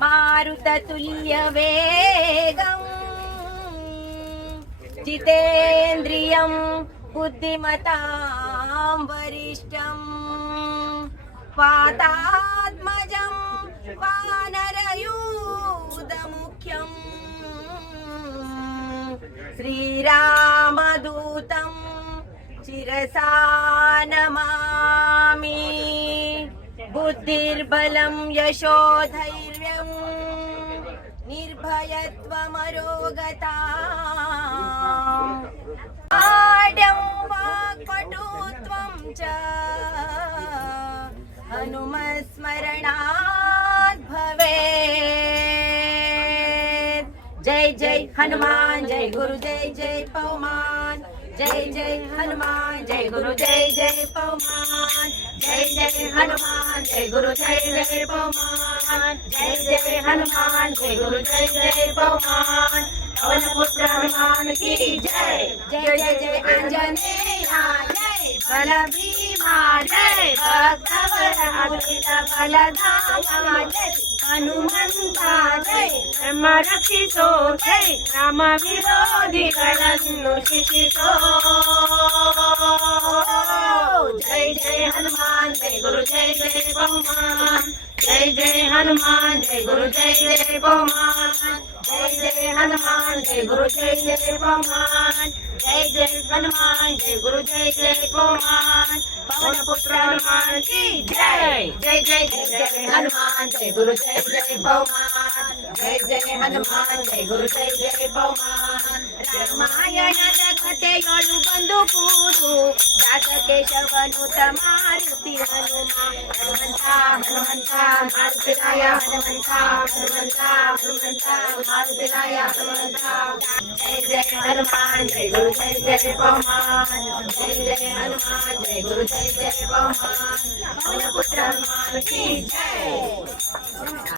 मारुततुल्यवेगम् जितेन्द्रियं बुद्धिमतां वरिष्ठं वातात्मजं वानरयूथमुख्यं श्रीरामदूतं शिरसा नमामि। बुद्धिर्बलं यशोधैर्यं निर्भयत्वमरोगता आढ्यं वाक्पटुत्वं च हनुमत्स्मरणात् भवेत्। जय जय हनुमान, जय गुरु जय जय पवमान, जय जय हनुमान, जय गुरु जय जय पवमान, जय जय हनुमान, जय गुरु जय जय पवमान, जय जय हनुमान, जय गुरु जय जय पवमान। पवन पुत्र हनुमान की जय। जय जय जय आंजनेया जय, बल भीमा जय, भक्तवरदाता बलधामा जय, हनुमंता जय, ब्रह्म रक्षितो जय, राम विरोधी गणनु शिशितो। जय जय हनुमान, जय गुरु जय जय पवमान, जय जय हनुमान, जय गुरु जय जय पवमान, जय जय हनुमान, जय गुरु जय जय पवमान, जय जय हनुमान, जय गुरु जय जय पवमान। पवन पुत्र हनुमान की जय। जय जय जय हनुमान, जय गुरु जय जय पवमान, जय जय हनुमान, जय गुरु जय जय पवमान। रामायण जगते योलु बंधु पूरु, दास केशवनु तमारुति हनुमान। हनुमंता हनुमंता मारुतिराय हनुमंता, हनुमंता हनुमंता मारुतिराय हनुमंता। जय जय हनुमान, जय गुरु जय जय पवमान, जय जय हनुमान, जय गुरु जय जय पवमान। पवन पुत्र हनुमान की जय।